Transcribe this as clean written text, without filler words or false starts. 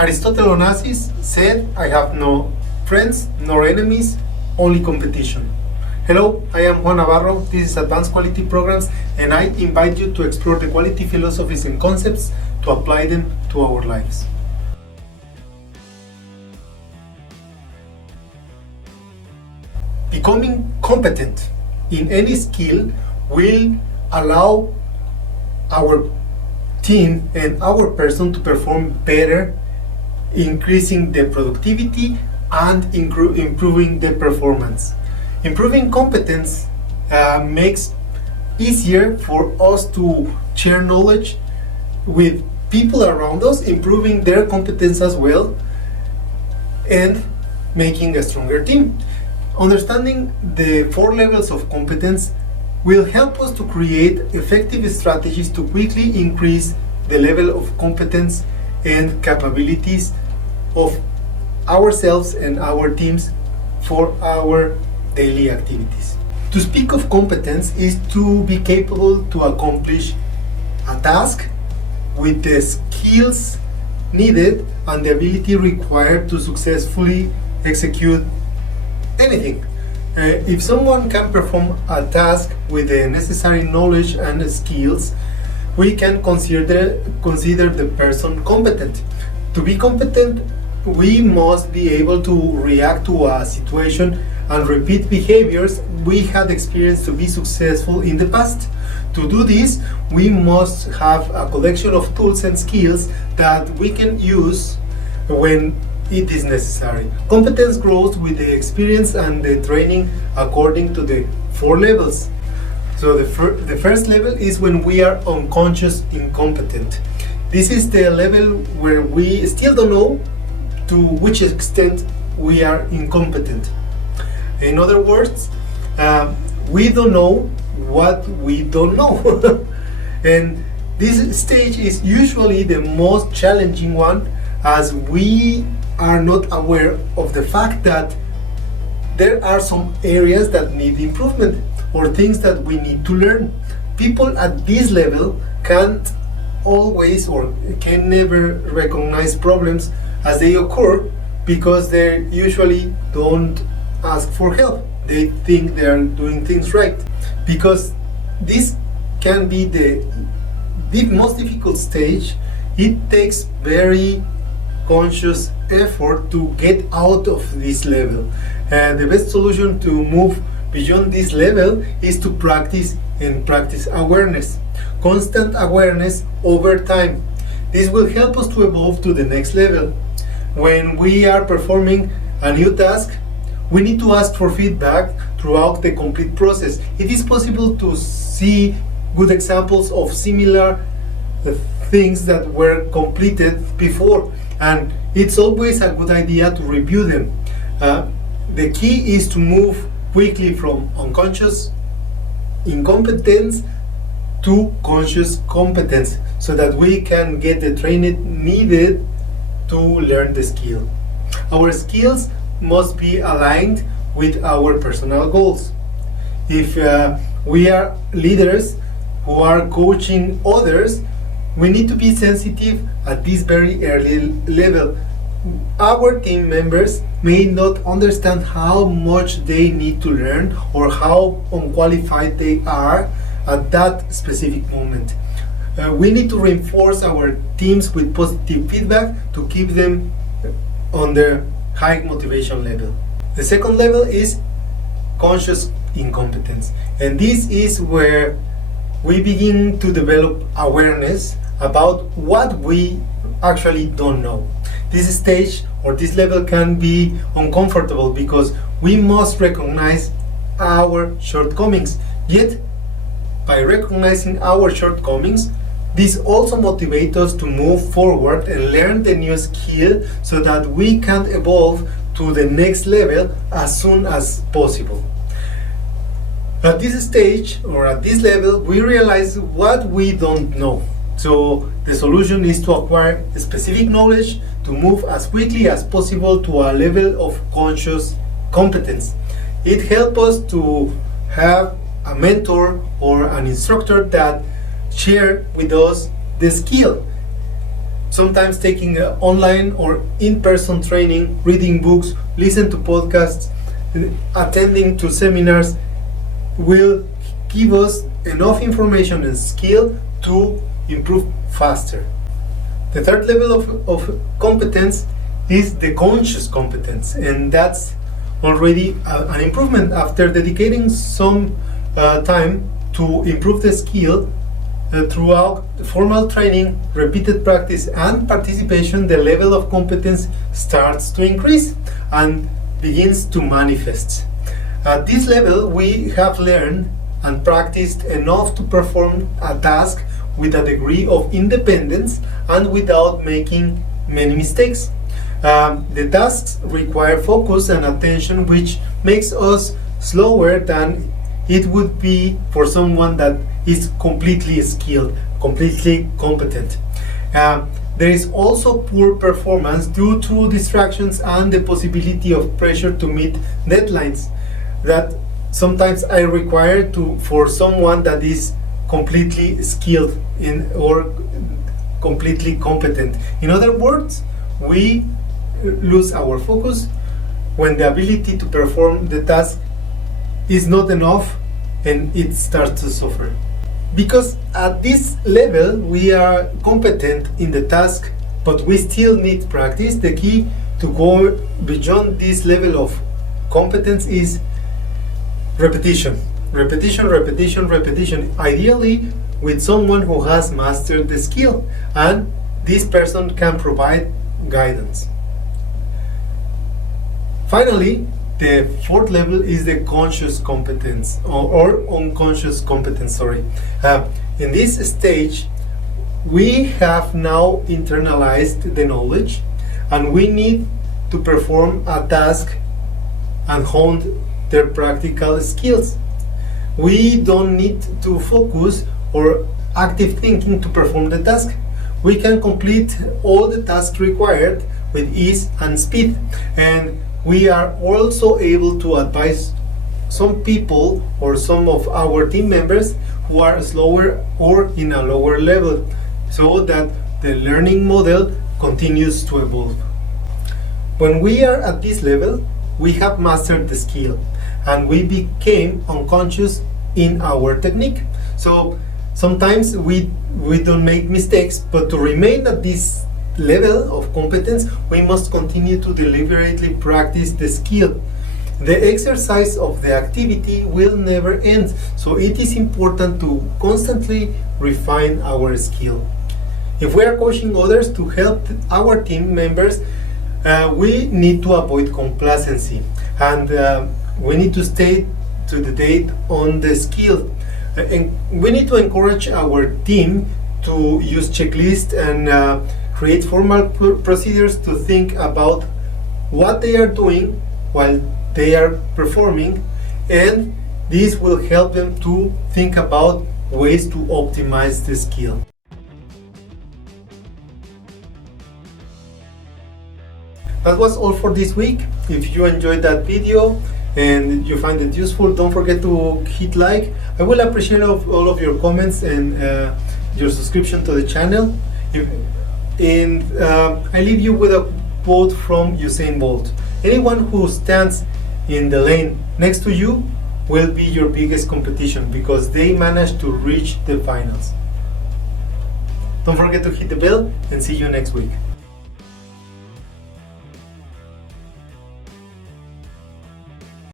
Aristotle Onassis said, "I have no friends nor enemies, only competition." Hello, I am Juan Navarro. This is Advanced Quality Programs, and I invite you to explore the quality philosophies and concepts to apply them to our lives. Becoming competent in any skill will allow our team and our person to perform better, increasing the productivity and improving the performance. Improving competence makes easier for us to share knowledge with people around us, improving their competence as well, and making a stronger team. Understanding the 4 levels of competence will help us to create effective strategies to quickly increase the level of competence and capabilities of ourselves and our teams for our daily activities. To speak of competence is to be capable to accomplish a task with the skills needed and the ability required to successfully execute anything. If someone can perform a task with the necessary knowledge and skills, we can consider the person competent. To be competent, we must be able to react to a situation and repeat behaviors we had experienced to be successful in the past. To do this, we must have a collection of tools and skills that we can use when it is necessary. Competence grows with the experience and the training according to the 4 levels. So the first level is when we are unconscious incompetent. This is the level where we still don't know to which extent we are incompetent. In other words, we don't know what we don't know. And this stage is usually the most challenging one, as we are not aware of the fact that there are some areas that need improvement or things that we need to learn. People at this level can't always or can never recognize problems as they occur because they usually don't ask for help. They think they are doing things right. Because this can be the most difficult stage, it takes very conscious effort to get out of this level. And the best solution to move beyond this level is to practice awareness. Constant awareness over time. This will help us to evolve to the next level. When we are performing a new task, we need to ask for feedback throughout the complete process. It is possible to see good examples of similar things that were completed before, and it's always a good idea to review them. The key is to move quickly from unconscious incompetence to conscious competence so that we can get the training needed to learn the skill. Our skills must be aligned with our personal goals. If we are leaders who are coaching others, we need to be sensitive at this very early level. Our team members may not understand how much they need to learn or how unqualified they are at that specific moment. We need to reinforce our teams with positive feedback to keep them on their high motivation level. The second level is conscious incompetence, and this is where we begin to develop awareness about what we actually don't know. This stage or this level can be uncomfortable because we must recognize our shortcomings. Yet, by recognizing our shortcomings, this also motivates us to move forward and learn the new skill so that we can evolve to the next level as soon as possible. At this stage or at this level, we realize what we don't know. So the solution is to acquire specific knowledge to move as quickly as possible to a level of conscious competence. It helps us to have a mentor or an instructor that share with us the skill. sometimes taking online or in-person training, reading books, listen to podcasts, attending to seminars will give us enough information and skill to improve faster. The third level of competence is the conscious competence, and that's already an improvement. After dedicating some time to improve the skill throughout formal training, repeated practice, and participation, the level of competence starts to increase and begins to manifest. At this level, we have learned and practiced enough to perform a task with a degree of independence and without making many mistakes. The tasks require focus and attention, which makes us slower than it would be for someone that is completely skilled, completely competent. There is also poor performance due to distractions and the possibility of pressure to meet deadlines that sometimes I require for someone that is completely skilled in or completely competent. In other words, we lose our focus when the ability to perform the task is not enough and it starts to suffer. Because at this level we are competent in the task, but we still need practice. The key to go beyond this level of competence is repetition. Repetition. Ideally with someone who has mastered the skill, and this person can provide guidance. Finally, the fourth level is the conscious competence or unconscious competence. In this stage, we have now internalized the knowledge, and we need to perform a task and hone their practical skills. We don't need to focus or active thinking to perform the task. We can complete all the tasks required with ease and speed, and we are also able to advise some people or some of our team members who are slower or in a lower level, so that the learning model continues to evolve. When we are at this level, we have mastered the skill and we became unconscious in our technique. So sometimes we don't make mistakes, but to remain at this level of competence, we must continue to deliberately practice the skill. The exercise of the activity will never end, so it is important to constantly refine our skill. If we are coaching others to help our team members, we need to avoid complacency, and we need to stay to the date on the skill. And we need to encourage our team to use checklists and create formal procedures to think about what they are doing while they are performing, and this will help them to think about ways to optimize the skill. That was all for this week. If you enjoyed that video and you find it useful, don't forget to hit like. I will appreciate all of your comments and your subscription to the channel. I leave you with a quote from Usain Bolt. Anyone who stands in the lane next to you will be your biggest competition, because they managed to reach the finals. Don't forget to hit the bell, and see you next week.